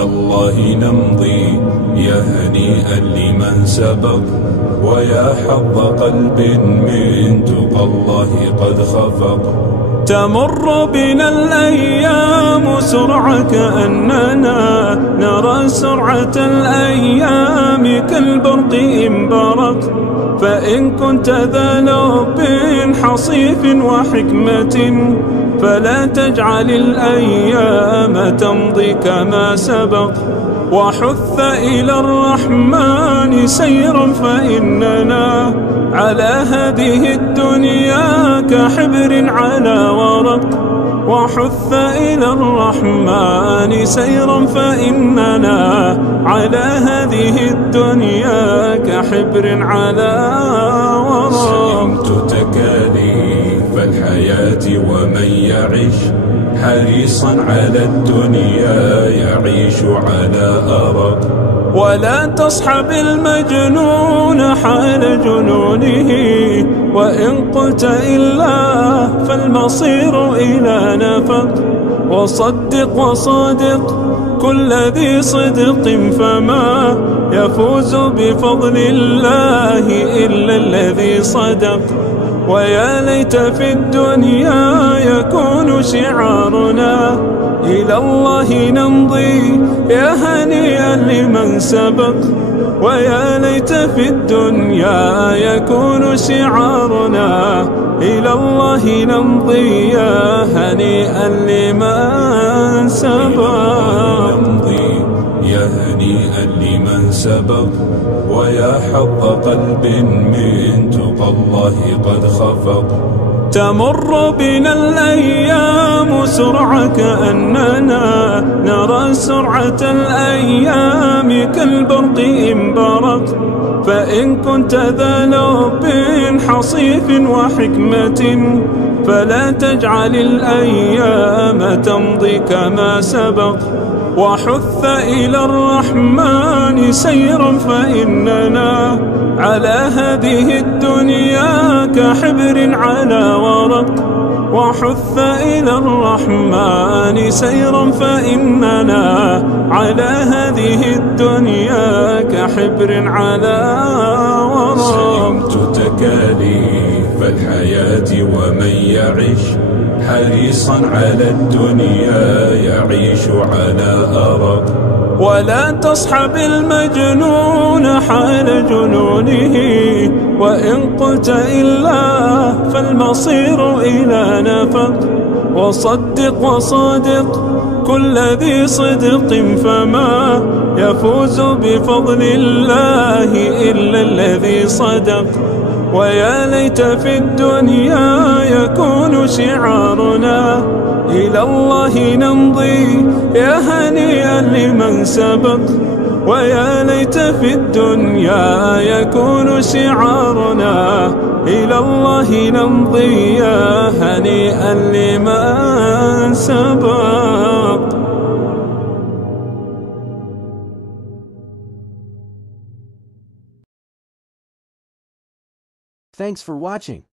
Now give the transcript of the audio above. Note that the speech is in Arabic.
إلى الله نمضي يا هنيئا لمن سبق، ويا حظ قلب من تقى الله قد خفق. تمر بنا الأيام سرعة كأننا نرى سرعة الأيام كالبرق إن برق. فإن كنت ذا لب حصيف وحكمة فلا تجعل الأيام تمضي كما سبق. وحث إلى الرحمن سيرا فإننا على هذه الدنيا كحبر على ورق. وحث إلى الرحمن سيرا فإننا على هذه الدنيا كحبر على ورق. سئمت تكاليف الحياة ومن يعش حريصا على الدنيا يعيش على أرق. ولا تصحب المجنون حال جنونه، وإن قلت إلا فالمصير إلى نفق. وصدق كل ذي صدق فما يفوز بفضل الله إلا الذي صدق. ويا ليت في الدنيا يكون شعارنا إلى الله نمضي يا هنيئا لمن سبق. ويا ليت في الدنيا يكون شعارنا إلى الله نمضي يا هنيئا لمن سبق. يا هنيئا لمن سبق، ويا حظ قلب من تقى الله قد خفق. تمر بنا الأيام سرعة كأننا نرى سرعة الأيام كالبرق إن برق. فإن كنت ذا لب حصيف وحكمة فلا تجعل الأيام تمضي كما سبق. وحث إلى الرحمن سيرا فإننا على هذه الدنيا كحبر على ورق. وحث إلى الرحمن سيرا فإننا على هذه الدنيا كحبر على ورق. سئمت تكاليف الحياة ومن يعش حريصا على الدنيا يعيش على أرق. ولا تصحب المجنون حال جنونه، وإن قلت إلا فالمصير إلى نفق. وصدق كل ذي صدق فما يفوز بفضل الله إلا الذي صدق. ويا ليت في الدنيا يكون شعارنا إلى الله نمضي يا هنيئا لمن سبق. ويا ليت في الدنيا يكون شعارنا إلى الله نمضي يا هنيئا لمن سبق. Thanks for watching.